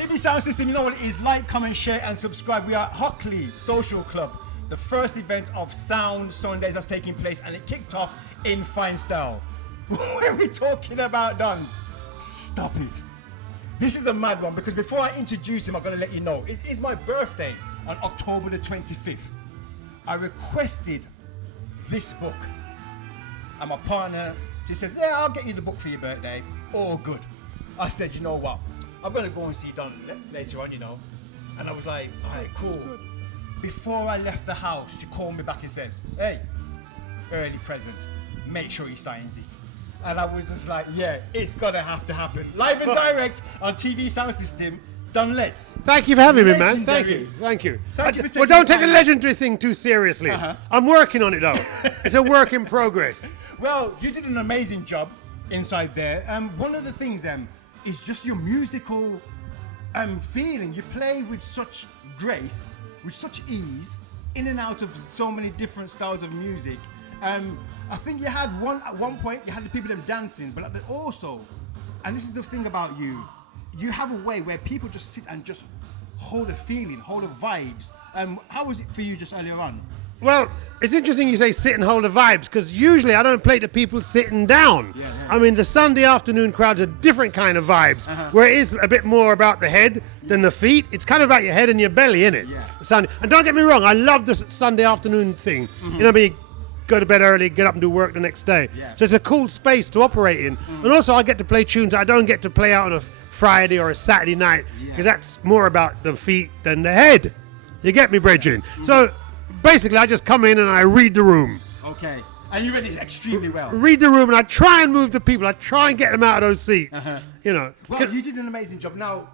TV Sound System, you know what it is. Like, comment, share, and subscribe. We are Hockley Social Club, the first event of Sound Sundays that's taking place, and it kicked off in fine style. What are we talking about, Dons? Stop it. This is a mad one, because before I introduce him, I'm going to let you know. It is my birthday on October the 25th. I requested this book, and my partner, she says, yeah, I'll get you the book for your birthday. All good. I said, you know what? I'm going to go and see Don later on, you know. And I was like, all right, cool. Before I left the house, she called me back and says, hey, early present, make sure he signs it. And I was just like, yeah, it's going to have to happen. Live and direct on TV Sound System, Don Letts. Thank you for having me, man. Legendary. Thank you. Thank you for well, taking don't the take the time. legendary thing too seriously. I'm working on it, though. It's a work in progress. Well, you did an amazing job inside there. One of the things is just your musical feeling. You play with such grace, with such ease, in and out of so many different styles of music. I think you had at one point, you had the people them dancing, but also, and this is the thing about you, you have a way where people just sit and just hold a feeling, hold a vibes. How was it for you just earlier on? Well, it's interesting you say sit and hold the vibes, because usually I don't play to people sitting down. Yeah. I mean, the Sunday afternoon crowd's a different kind of vibes, where it is a bit more about the head than the feet. It's kind of about your head and your belly, innit? Yeah. Sunday. And don't get me wrong, I love the Sunday afternoon thing. You know, you go to bed early, get up and do work the next day. Yeah. So it's a cool space to operate in. And also I get to play tunes I don't get to play out on a Friday or a Saturday night, because that's more about the feet than the head. You get me, brethren? So basically, I just come in and I read the room. Okay. And you read it extremely well. Read the room, and I try and move the people. I try and get them out of those seats. You know. Well, you did an amazing job. Now,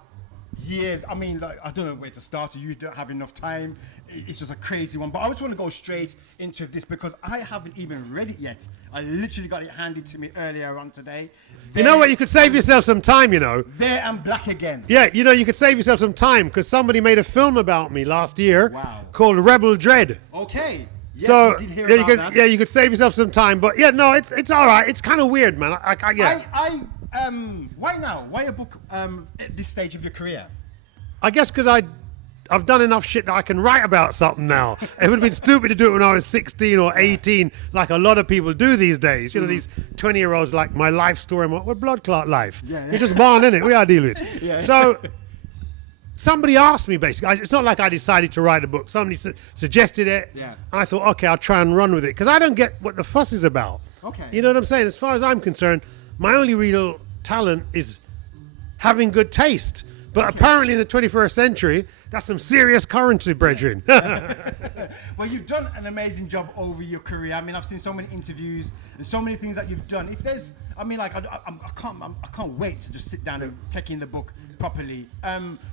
years, I mean, like, I don't know where to start. You don't have enough time. It's just a crazy one. But I just want to go straight into this, because I haven't even read it yet. I literally got it handed to me earlier on today. You know what? You could save yourself some time, you know. There and Black Again. Yeah, you know, you could save yourself some time, because somebody made a film about me last year called Rebel Dread. Okay. Yes, So we did hear yeah, about that. you could save yourself some time. But yeah, no, it's all right. It's kind of weird, man. Why now? Why a book at this stage of your career? I guess because I've done enough shit that I can write about something now. It would have been stupid to do it when I was 16 or 18, like a lot of people do these days. You know, these 20-year-olds, like my life story, what blood clot life? Yeah. It's just born, innit? We are dealing with. Yeah. So somebody asked me, basically. It's not like I decided to write a book. Somebody suggested it, and I thought, okay, I'll try and run with it, because I don't get what the fuss is about. Okay. You know what I'm saying? As far as I'm concerned, my only real talent is having good taste. But apparently in the 21st century, that's some serious currency, brethren. Well, you've done an amazing job over your career. I mean, I've seen so many interviews and so many things that you've done. If there's, I mean, like, I can't wait to just sit down and take in the book properly.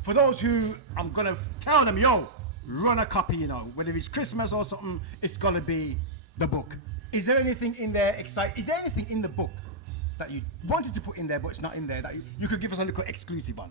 For those who, I'm gonna tell them, yo, run a copy. You know, whether it's Christmas or something, it's gonna be the book. Is there anything in there Is there anything in the book that you wanted to put in there, but it's not in there, that you could give us an exclusive one?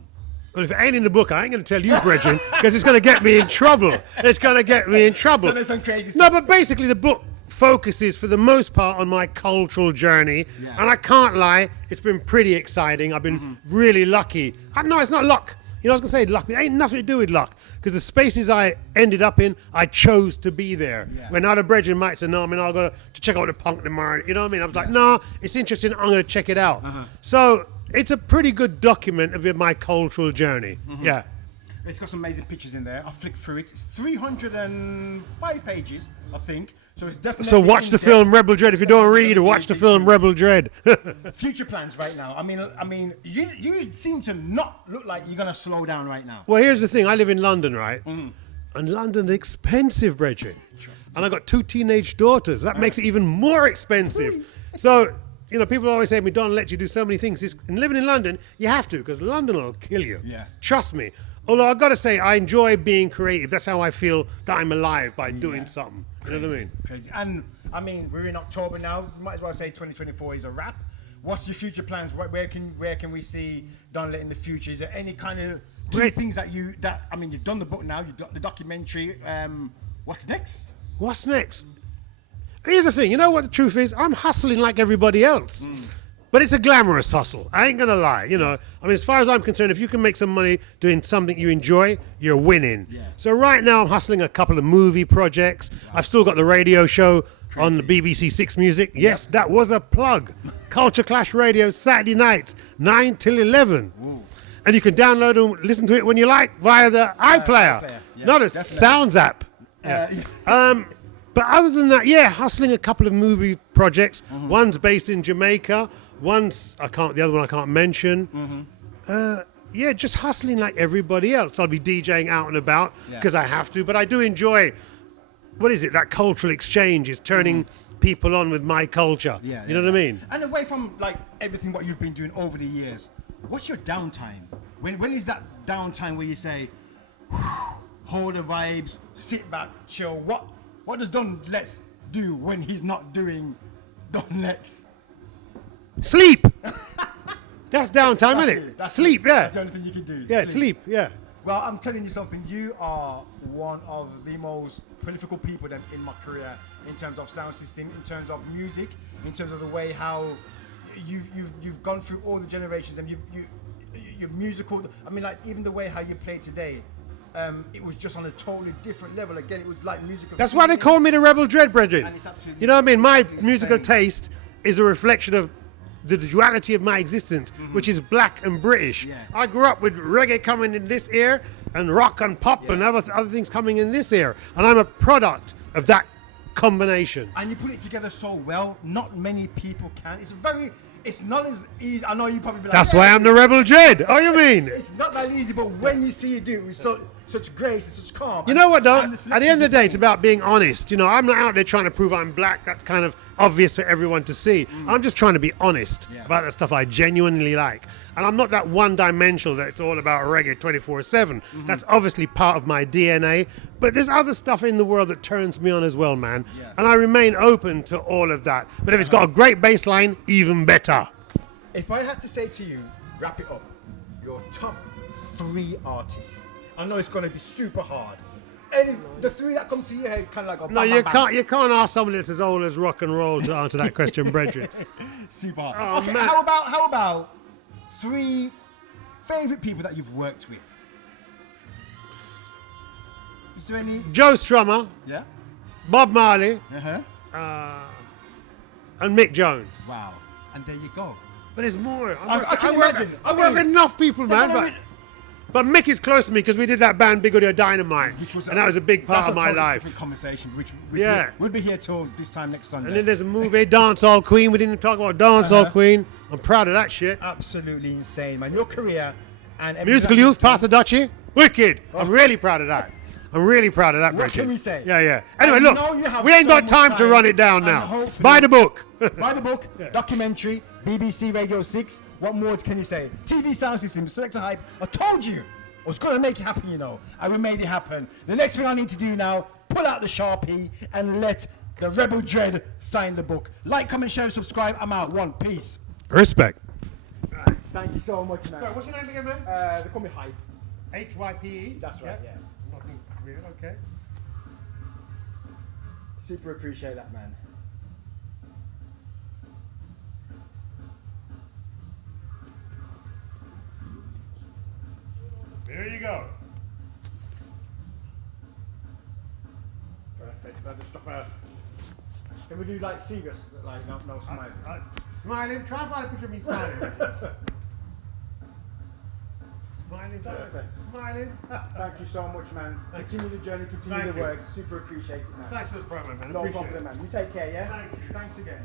Well, if it ain't in the book, I ain't going to tell you, brethren, because it's going to get me in trouble. It's going to get me in trouble. So there's some crazy No, stuff. but basically the book focuses for the most part on my cultural journey. And I can't lie, it's been pretty exciting. I've been really lucky. No, it's not luck. You know, I was going to say luck. It ain't nothing to do with luck, because the spaces I ended up in, I chose to be there. When other brethren might say, no, I mean, I'll go to check out the punk tomorrow. You know what I mean? I was like, no, it's interesting. I'm going to check it out. So it's a pretty good document of my cultural journey. Yeah. It's got some amazing pictures in there. I flicked through it. It's 305 pages, I think. So it's definitely. So watch the film Rebel Dread if you don't read, or watch the film Rebel Dread. Future plans right now. I mean, you seem to not look like you're gonna slow down right now. Well, here's the thing. I live in London, right? And London's expensive, brethren. And I got 2 teenage daughters. That makes it even more expensive. So, you know, people always say to me, Don, let you do so many things. And living in London, you have to, because London will kill you. Yeah. Trust me. Although I've got to say, I enjoy being creative. That's how I feel that I'm alive, by doing something. You know what I mean? Crazy. And I mean, we're in October now. Might as well say 2024 is a wrap. What's your future plans? Where can we see Don Let in the future? Is there any kind of key things that you've done the book now, you've got the documentary. What's next? What's next? Here's the thing. You know what the truth is? I'm hustling like everybody else. But it's a glamorous hustle. I ain't gonna lie. You know, I mean, as far as I'm concerned, if you can make some money doing something you enjoy, you're winning. Yeah. So right now, I'm hustling a couple of movie projects. I've still got the radio show on the BBC Six Music. Yes, that was a plug. Culture Clash Radio, Saturday nights, 9 till 11. Ooh. And you can download and listen to it when you like via the iPlayer, Yeah, not a definitely. Sounds app. But other than that, yeah, hustling a couple of movie projects. One's based in Jamaica. The other one I can't mention. Yeah, just hustling like everybody else. I'll be DJing out and about because I have to, but I do enjoy, that cultural exchange is turning people on with my culture. Yeah, you know what I mean? And away from like everything what you've been doing over the years, what's your downtime? When is that downtime where you say, hold the vibes, sit back, chill? What does Don Letts do when he's not doing Don Letts? Sleep. That's downtime, isn't it? Sleep, yeah. That's the only thing you can do. Yeah, sleep, yeah. Well, I'm telling you something. You are one of the most prolific people then in my career in terms of sound system, in terms of music, in terms of the way how you've gone through all the generations and you're musical. I mean, like even the way how you play today. It was just on a totally different level. Again, it was like musical. That's why they call me the Rebel Dread, brethren. And it's absolutely You know what I mean? My exactly musical the same. taste is a reflection of the duality of my existence, which is black and British. Yeah. I grew up with reggae coming in this ear and rock and pop and other things coming in this ear. And I'm a product of that combination. And you put it together so well. Not many people can. It's not as easy. I know you probably be like, That's why I'm the Rebel Dread. Oh, you mean? It's not that easy, but when you see you do it with such grace and such calm. You know what, though? and At the end of the day, it's about being honest. You know, I'm not out there trying to prove I'm black. That's kind of obvious for everyone to see. I'm just trying to be honest about the stuff I genuinely like. And I'm not that one-dimensional that it's all about reggae 24/7. That's obviously part of my DNA. But there's other stuff in the world that turns me on as well, man. Yeah. And I remain open to all of that. But if it's got a great bass line, even better. If I had to say to you, wrap it up, your top 3 artists. I know it's going to be super hard. The 3 that come to your head kind of like... No, you can't ask someone that's as old as rock and roll to answer that question, brethren. Super hard. Oh, okay, man. how about 3 favourite people that you've worked with? Is there any... Joe Strummer, Yeah? Bob Marley, Uh-huh. and Mick Jones. Wow. And there you go. But there's more. I can imagine. I work with enough people, man. no, But Mick is close to me because we did that band Big Audio Dynamite, and that was a big part of my life. Different conversation, which Yeah. we'll be here till this time next Sunday. And then there's a movie, Dancehall Queen. We didn't talk about Dancehall Queen. I'm proud of that shit. Absolutely insane, man. Your career and Musical Youth, Pastor Dutchie, wicked. I'm really proud of that. I'm really proud of that, What Bridget. can we say? Yeah, yeah. Anyway, I look, know you have we ain't so got much time to time, run it down and now. hopefully- Buy the book. Buy the book, documentary, BBC Radio 6. What more can you say? TV sound system, Selector Hype. I told you. I was going to make it happen, you know. And we made it happen. The next thing I need to do now, pull out the Sharpie and let the Rebel Dread sign the book. Like, comment, share, subscribe. I'm out. One. Peace. Respect. Thank you so much, man. Sorry, what's your name again, man? They call me Hype. HYPE? That's right, yeah. Nothing weird, okay. Super appreciate that, man. There you go. Perfect. I'll just stop out. Can we do like serious? Like, no smile. Smiling. Try and find a picture of me smiling. Smiling. Perfect. Smiling. Thank you so much, man. Continue the journey, continue Thank the you. work. Super appreciate it, man. Thanks for the program, man. No Appreciate problem, it. man. You take care, yeah? Thank you. Thanks again.